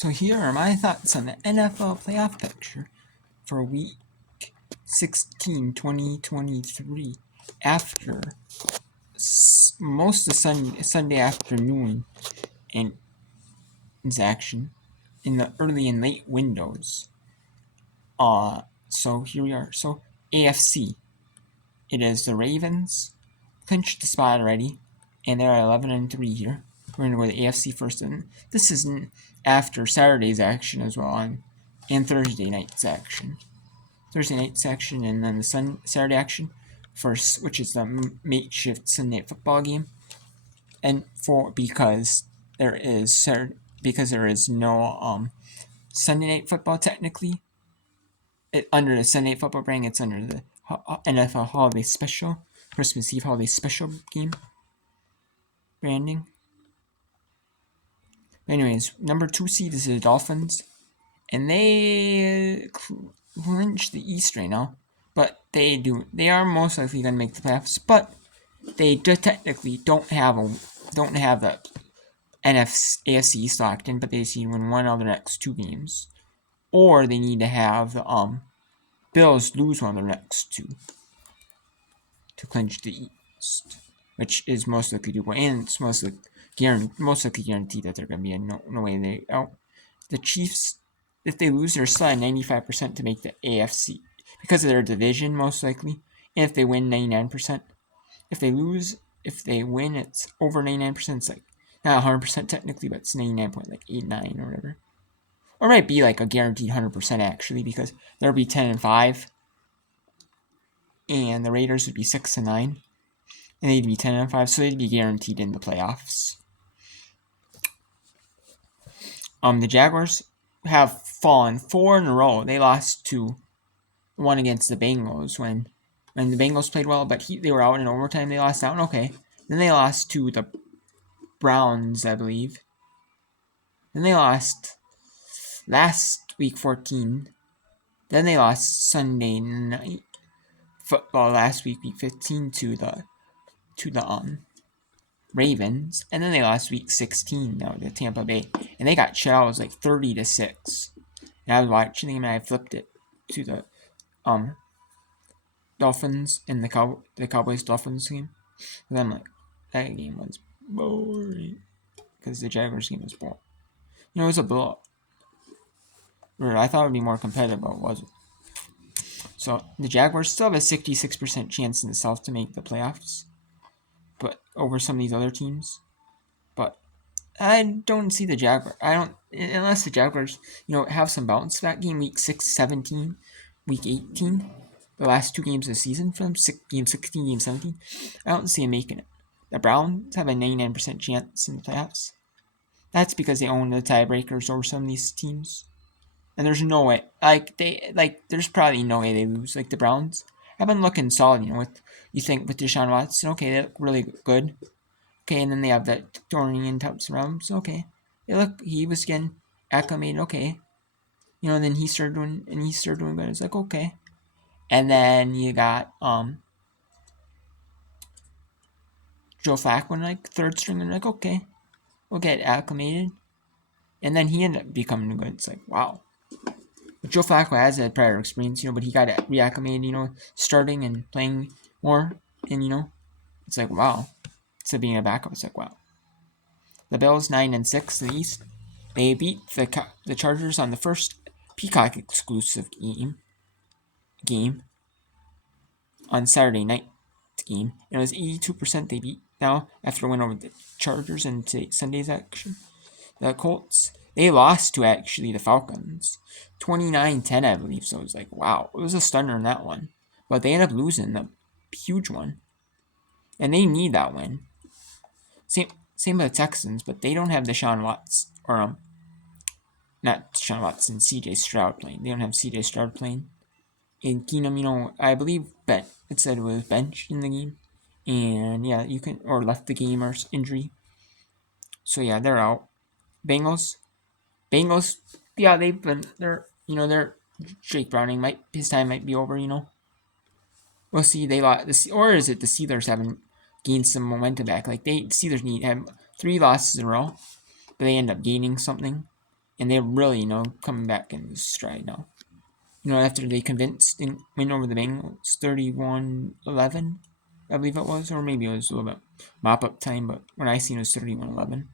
So here are my thoughts on the NFL playoff picture for week 16, 2023 after most of Sunday afternoon and action in the early and late windows. So here we are. So AFC, it is the Ravens clinched the spot already, and they're at 11-3 here. We're going to go to the AFC first, and this isn't after Saturday's action as well, and Thursday night's action. Thursday night's action, and then the Saturday action first, which is the makeshift Sunday Night Football game, and because there is no Sunday Night Football technically. Under the Sunday Night Football brand, it's under the NFL Holiday Special, Christmas Eve Holiday Special game branding. Anyways, number 2 seed is the Dolphins, and they clinch the East right now. But they are most likely going to make the playoffs. But they technically don't have the AFC East locked in. But they need to win one of their next 2 games, or they need to have the Bills lose one of their next 2 to clinch the East, which is most likely to win. And it's most likely guaranteed that they're going to be in no way they out. The Chiefs, if they lose, they're still at 95% to make the AFC because of their division, most likely. And if they win, 99%. If they win, it's over 99%. It's like not 100% technically, but it's 99.89 or whatever. Or it might be like a guaranteed 100% actually, because there'll be 10-5, and the Raiders would be 6-9, and they'd be 10-5, so they'd be guaranteed in the playoffs. The Jaguars have fallen 4 in a row. They lost to one against the Bengals when the Bengals played well, but they were out in overtime. They lost out. Okay. Then they lost to the Browns, I believe. Then they lost last week 14. Then they lost Sunday night football last week 15 to the Ravens, and then they lost week 16 now to Tampa Bay, and they got shut out. It was like 30-6. And I was watching the game, and I flipped it to the Dolphins and the Cowboys Dolphins game, and I'm like, that game was boring because the Jaguars game was boring. It was a blowout. I thought it would be more competitive, but it wasn't. So the Jaguars still have a 66% chance in the South to make the playoffs, but over some of these other teams. But I don't see the Jaguars. Unless the Jaguars, have some bounce back game week 6, 17, week 18, the last 2 games of the season for them, game 16, game 17. I don't see them making it. The Browns have a 99% chance in the playoffs. That's because they own the tiebreakers over some of these teams. And there's no way, there's probably no way they lose. Like the Browns have been looking solid, with Deshaun Watson, okay, they look really good. Okay, and then they have that Dorian Thompson-Robinson, okay. He was getting acclimated, okay. Then he started doing good. It's like, okay. And then you got Joe Flacco, like third string, and like, okay, we'll get acclimated. And then he ended up becoming good. It's like, wow. But Joe Flacco has had prior experience, but he got reacclimated, starting and playing more. And, it's like, wow. Instead of being a backup, it's like, wow. The Bills 9-6 in the East. They beat the Chargers on the first Peacock exclusive game on Saturday night game. It was 82% they beat now after a win over the Chargers in Sunday's action. The Colts, they lost to actually the Falcons 29-10, I believe. So it was like, wow, it was a stunner in that one. But they ended up losing the huge one, and they need that win. Same with the Texans, but they don't have Deshaun Watson, or not Deshaun Watson, CJ Stroud playing. They don't have CJ Stroud playing. And Keenum, I believe it said it was benched in the game, and yeah, or left the game or injury. So yeah, they're out. Bengals, yeah, they're Jake Browning his time might be over. We'll see. They lost, or is it the Steelers haven't gained some momentum back? Like Steelers have 3 losses in a row, but they end up gaining something and they're really, coming back in stride now. After they convinced and win over the Bengals 31-11, I believe it was, or maybe it was a little bit mop-up time, but when I seen it was 31-11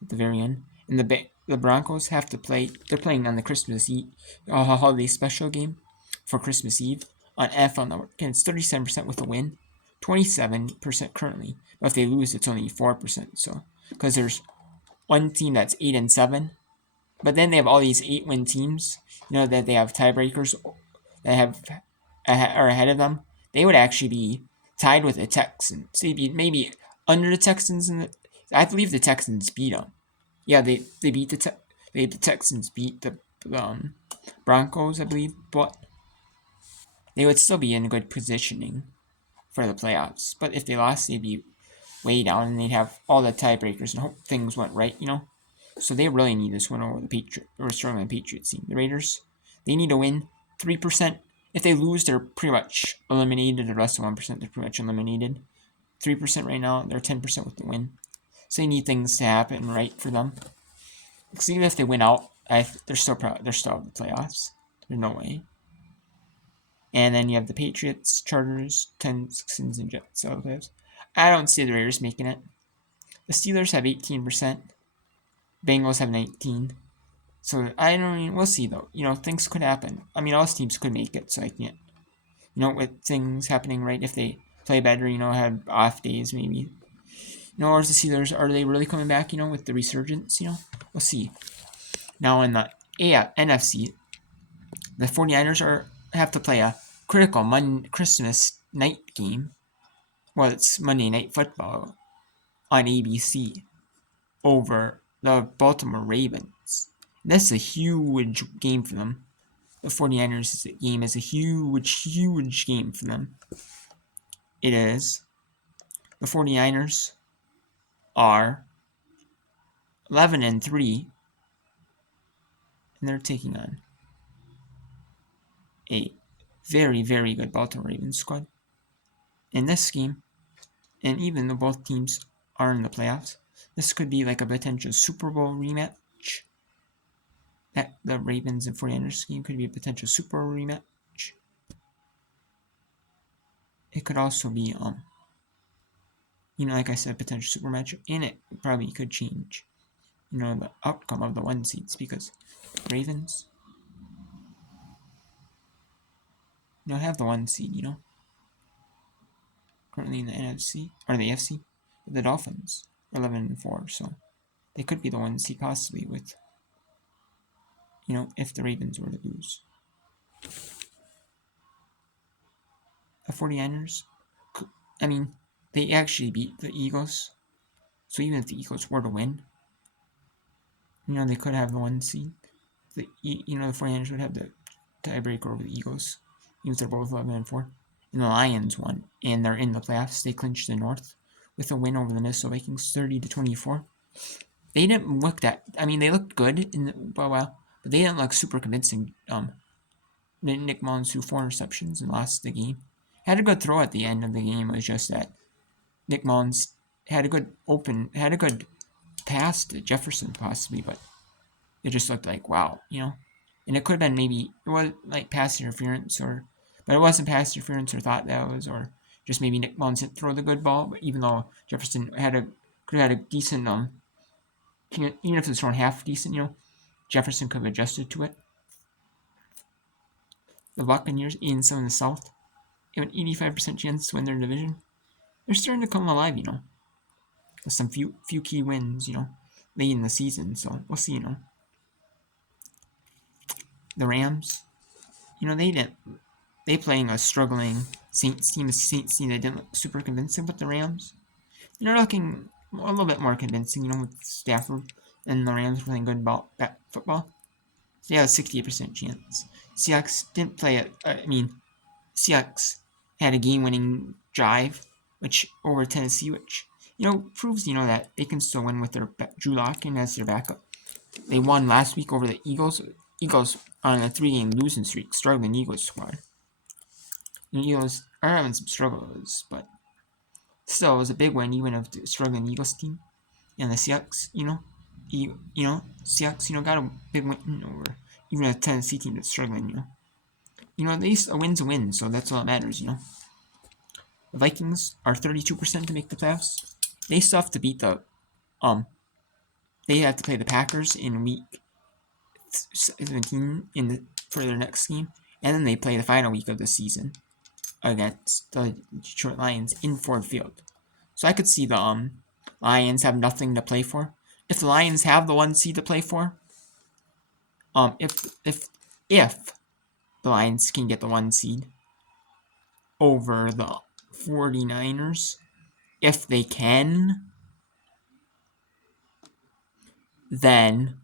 at the very end. And the Broncos have to play, they're playing on the Christmas Eve, holiday special game for Christmas Eve on NFL Network, and it's 37% with a win, 27% currently, but if they lose, it's only 4%, so, because there's one team that's 8-7, but then they have all these 8-win teams, that they have tiebreakers that are ahead of them. They would actually be tied with the Texans. So they'd be maybe under the Texans, I believe the Texans beat them. Yeah, they beat the Texans beat the Broncos, I believe, but they would still be in good positioning for the playoffs. But if they lost, they'd be way down, and they'd have all the tiebreakers and hope things went right, So they really need this win over the struggling Patriots team. The Raiders, they need to win 3%. If they lose, they're pretty much eliminated. The rest of 1%, they're pretty much eliminated. 3% right now, they're 10% with the win. So they need things to happen right for them. Because even if they win out, they're still out of the playoffs. There's no way. And then you have the Patriots, Chargers, Texans, and Jets. So I don't see the Raiders making it. The Steelers have 18%. Bengals have 19%. So we'll see though. Things could happen. All teams could make it, so I can't. With things happening right, if they play better, have off days maybe. Or the Steelers, are they really coming back, with the resurgence, We'll see. Now in the NFC, the 49ers have to play a critical Christmas night game. Well, it's Monday Night Football on ABC over the Baltimore Ravens. This is a huge game for them. The 49ers game is a huge game for them. It is. The 49ers are 11-3, and they're taking on a very, very good Baltimore Ravens squad. In this game, and even though both teams are in the playoffs, this could be like a potential Super Bowl rematch. That the Ravens and 49ers game could be a potential Super Bowl rematch. It could also be, like I said, potential super matchup, and it probably could change, the outcome of the 1 seeds, because Ravens, have the 1 seed, currently in the NFC, or the AFC, the Dolphins are 11-4, so they could be the 1 seed possibly with, if the Ravens were to lose. The 49ers, they actually beat the Eagles, so even if the Eagles were to win, they could have the 1 seed. The 49ers would have the tiebreaker over the Eagles, even if they're both 11-4. And the Lions won, and they're in the playoffs. They clinched the North with a win over the Minnesota Vikings, 30-24. They didn't look that. They looked good but they didn't look super convincing. Nick Mullins threw 4 interceptions and lost the game. Had a good throw at the end of the game. It was just that Nick Mullins had a good pass to Jefferson possibly, but it just looked like wow, And it could have been maybe it was like pass interference, but it wasn't pass interference or thought that was, or just maybe Nick Mullins didn't throw the good ball. But even though Jefferson could have had a decent even if it's thrown half decent, Jefferson could have adjusted to it. The Buccaneers in some of the South have an 85% chance to win their division. They're starting to come alive, with some few key wins, late in the season. So we'll see, The Rams, they playing a struggling Saints team. They didn't look super convincing, but the Rams, looking a little bit more convincing, with Stafford and the Rams playing good football. So they have a 68% chance. Seahawks didn't play it. Seahawks had a game-winning drive, which over Tennessee, which proves that they can still win with their Drew Lock as their backup. They won last week over the Eagles. Eagles on a 3-game losing streak, struggling Eagles squad. The Eagles are having some struggles, but still, it was a big win even of the struggling Eagles team. And the Seahawks, Seahawks, got a big win over even a Tennessee team that's struggling, at least a win's a win, so that's all that matters. The Vikings are 32% to make the playoffs. They still have to beat they have to play the Packers in week 17 for their next game, and then they play the final week of the season against the Detroit Lions in Ford Field. So I could see the Lions have nothing to play for. If the Lions have the 1 seed to play for, if the Lions can get the 1 seed over the 49ers, if they can, then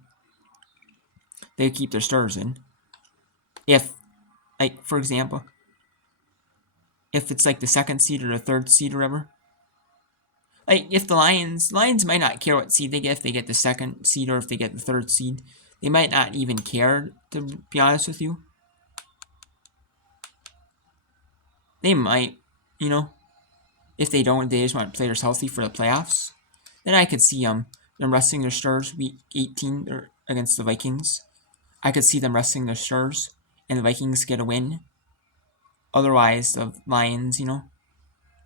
they keep their starters in. If, like, for example, if it's like the 2nd seed or the 3rd seed or whatever, like if the Lions might not care what seed they get, if they get the 2nd seed or if they get the 3rd seed. They might not even care, to be honest with you. They might, if they don't, they just want players healthy for the playoffs. Then I could see them resting their stars week 18 against the Vikings. I could see them resting their stars and the Vikings get a win. Otherwise, the Lions,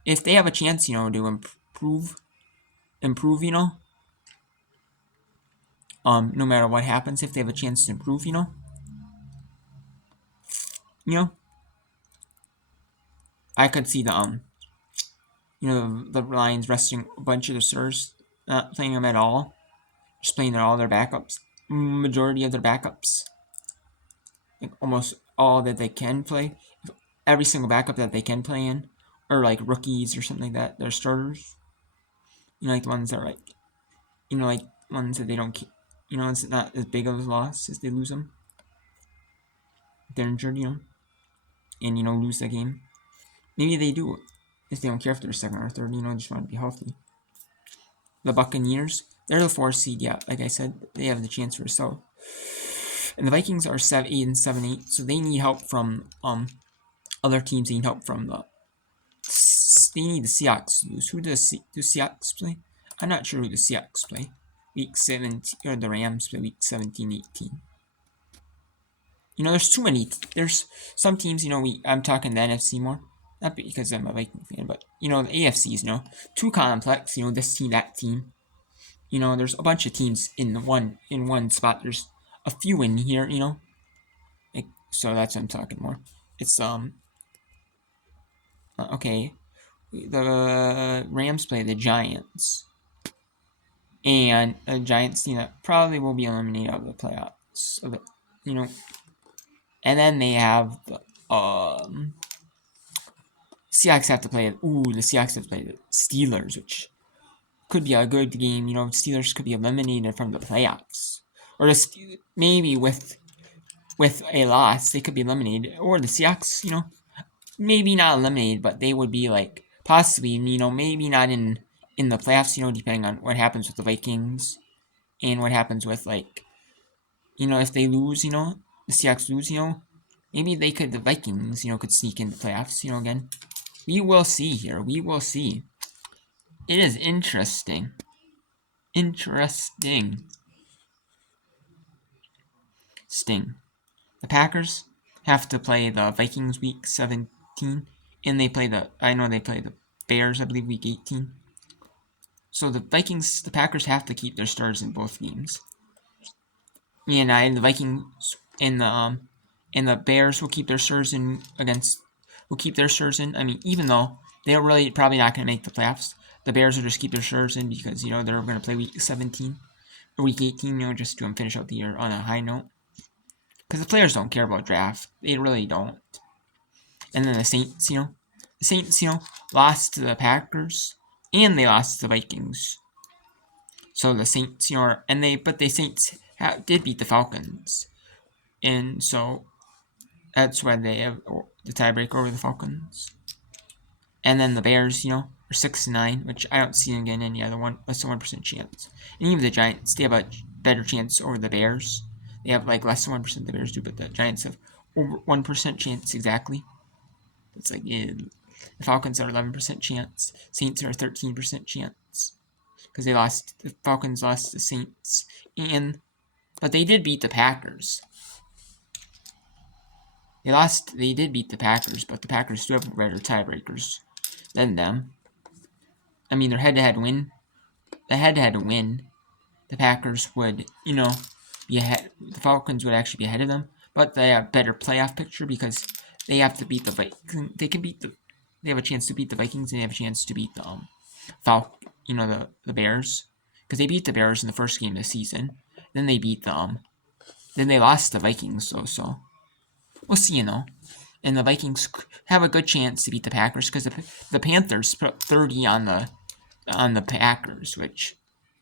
if they have a chance, to improve, no matter what happens, if they have a chance to improve, I could see the the Lions resting a bunch of their stars, not playing them at all, just playing all their backups, majority of their backups, like almost all that they can play, every single backup that they can play in, or like rookies or something like that, they're starters, like the ones that are like, like ones that they don't keep, it's not as big of a loss as they lose them. They're injured, and lose the game. Maybe they do, if they don't care if they're 2nd or 3rd, just want to be healthy. The Buccaneers, they're the 4th seed, yeah. Like I said, they have the chance for a sell. And the Vikings are 8 and 7-8, so they need help from other teams. They need help from they need the Seahawks to lose. Who does the Seahawks play? I'm not sure who the Seahawks play. Week 17, or the Rams play week 17, 18. There's too many. There's some teams. I'm talking the NFC more, not because I'm a Viking fan, but the AFC is too complex. This team, that team. There's a bunch of teams in one spot. There's a few in here. So that's what I'm talking more. It's okay. The Rams play the Giants, and a Giants team that probably will be eliminated out of the playoffs. So and then they have the Seahawks have to play. The Seahawks have to play the Steelers, which could be a good game. Steelers could be eliminated from the playoffs, or maybe with a loss they could be eliminated, or the Seahawks, maybe not eliminated, but they would be like possibly, maybe not in the playoffs, depending on what happens with the Vikings and what happens with if they lose, the Seahawks lose, maybe the Vikings, could sneak into playoffs, again. We will see here. We will see. It is interesting. Sting. The Packers have to play the Vikings week 17, and they play the Bears, I believe, week 18. So the Packers have to keep their stars in both games. And the Vikings and the Bears will keep their stars in I mean, even though they're really probably not going to make the playoffs, the Bears will just keep their stars in because they're going to play week 17 or week 18, just to finish out the year on a high note. Because the players don't care about draft, they really don't. And then the Saints, lost to the Packers and they lost to the Vikings. So the Saints, but the Saints did beat the Falcons, and so that's why they have the tiebreaker over the Falcons. And then the Bears, are 6-9, which I don't see them getting any other one, less than 1% chance. And even the Giants, they have a better chance over the Bears. They have less than 1%, the Bears do, but the Giants have over 1% chance exactly. It's the Falcons are 11% chance, Saints are 13% chance. Because the Falcons lost to the Saints, and But they did beat the Packers. They did beat the Packers, but the Packers do have better tiebreakers than them. I mean, their head-to-head win. The head-to-head win, the Packers would, be ahead. The Falcons would actually be ahead of them, but they have better playoff picture because they have to beat the Vikings. They have a chance to beat the Vikings, and they have a chance to beat the the Bears, because they beat the Bears in the first game of the season. Then they beat then they lost the Vikings. So we'll see, And the Vikings have a good chance to beat the Packers because the Panthers put 30 on the Packers, which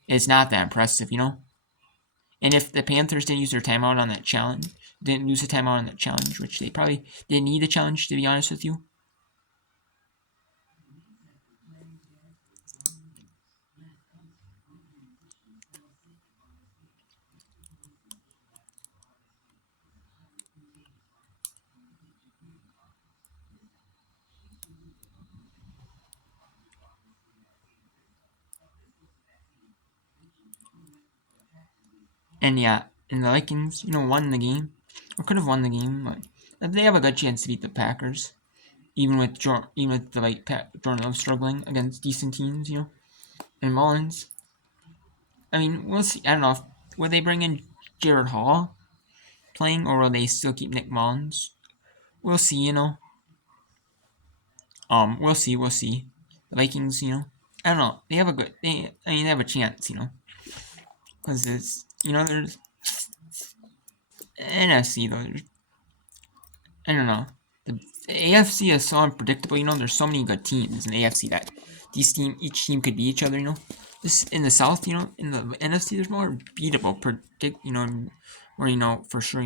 is not that impressive, And if the Panthers didn't use their timeout on that challenge, which they probably didn't need a challenge, to be honest with you. And yeah, and the Vikings, won the game, or could have won the game, but they have a good chance to beat the Packers, even with Jordan Love struggling against decent teams, And Mullins, I mean, we'll see. I don't know. Will they bring in Jared Hall playing, or will they still keep Nick Mullins? We'll see, We'll see. The Vikings, I don't know. They have a good. They have a chance, because it's, there's NFC though. I don't know. The AFC is so unpredictable. There's so many good teams in the AFC that each team could beat each other. This in the South, in the NFC, there's more beatable where for sure,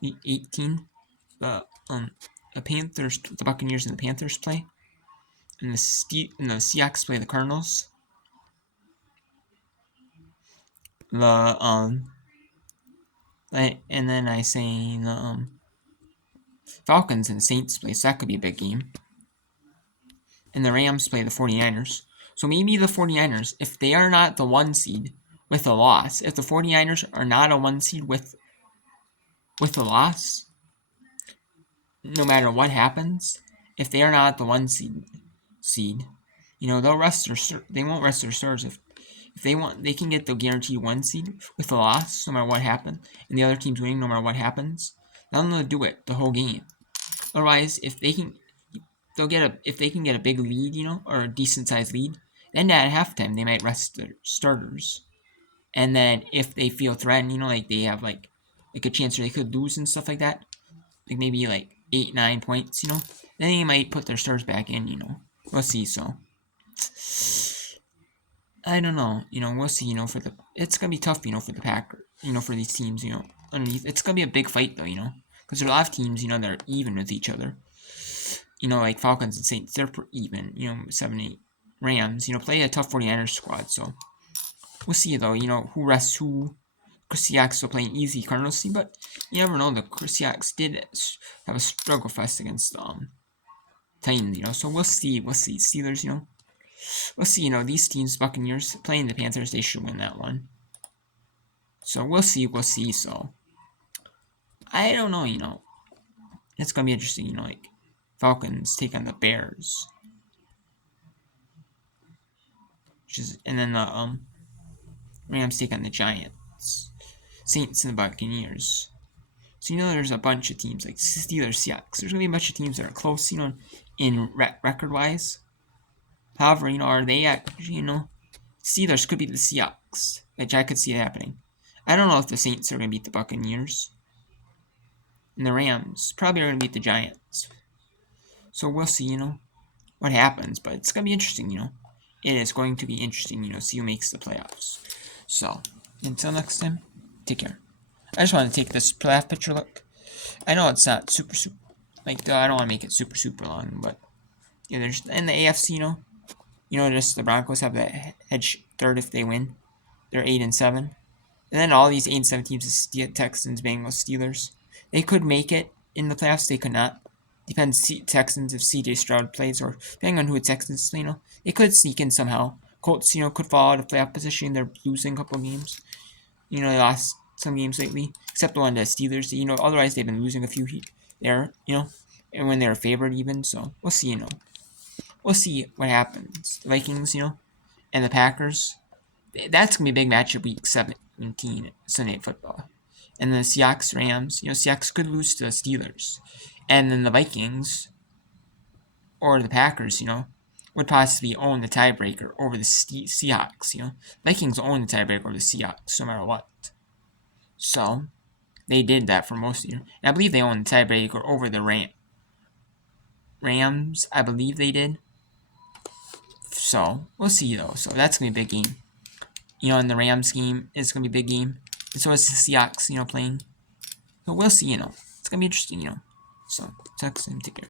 the 18, the Panthers, the Buccaneers and the Panthers play, and the Seahawks play the Cardinals. And then I say the Falcons and the Saints play, so that could be a big game. And the Rams play the 49ers. So maybe the 49ers, if they are not the 1 seed with a loss, if the 49ers are not a 1 seed with a loss, no matter what happens, if they are not the 1 seed, they'll rest they won't rest their stars if they want. They can get the guaranteed 1 seed with a loss, no matter what happens, and the other team's winning, no matter what happens. They'll do it the whole game. Otherwise, if they can get a big lead, or a decent sized lead, then at halftime they might rest their starters. And then if they feel threatened, like they have like a chance where they could lose and stuff like that, like maybe 8-9 points, then they might put their stars back in, We'll see. So I don't know, we'll see, it's gonna be tough, for the Packers, for these teams, underneath. It's gonna be a big fight though, because there are a lot of teams, that are even with each other. Like Falcons and Saints, they're even, 7-8. Rams, play a tough 49ers squad, so we'll see though, who rests who. Seahawks will play an easy Cardinals team, but you never know. The Seahawks did have a struggle fest against Titans, so we'll see. Steelers, we'll see. These teams, Buccaneers playing the Panthers, they should win that one. So we'll see. So I don't know. It's gonna be interesting. Like Falcons take on the Bears, and then the Rams take on the Giants, Saints and the Buccaneers. So there's a bunch of teams like Steelers, Seahawks. There's gonna be a bunch of teams that are close, in record wise. However, are they actually, Steelers could beat the Seahawks, which I could see it happening. I don't know if the Saints are gonna beat the Buccaneers, and the Rams probably are gonna beat the Giants. So we'll see, what happens. But it's gonna be interesting, It is going to be interesting, see who makes the playoffs. So until next time, take care. I just want to take this playoff picture look. I know it's not super, I don't want to make it super long, but there's in the AFC, just the Broncos have the edge third if they win. They're 8-7, and then all these 8-7 teams: the Texans, Bengals, Steelers. They could make it in the playoffs. They could not. Depends Texans if C.J. Stroud plays, or depending on who the Texans, they could sneak in somehow. Colts, could fall out of playoff position. They're losing a couple games. They lost some games lately, except the one the Steelers. Otherwise they've been losing a few there. And when they're favored even. So we'll see. We'll see what happens. The Vikings, and the Packers. That's gonna be a big matchup week 17 Sunday Night Football. And then the Seahawks Rams. Seahawks could lose to the Steelers, and then the Vikings or the Packers. Would possibly own the tiebreaker over the Seahawks. Vikings own the tiebreaker over the Seahawks no matter what. So they did that for most of the year, and I believe they own the tiebreaker over the Rams. I believe they did. So we'll see though. So that's gonna be a big game. And the Rams game is gonna be a big game. And so is the Seahawks, playing. So we'll see. It's gonna be interesting. So talk soon. Take care.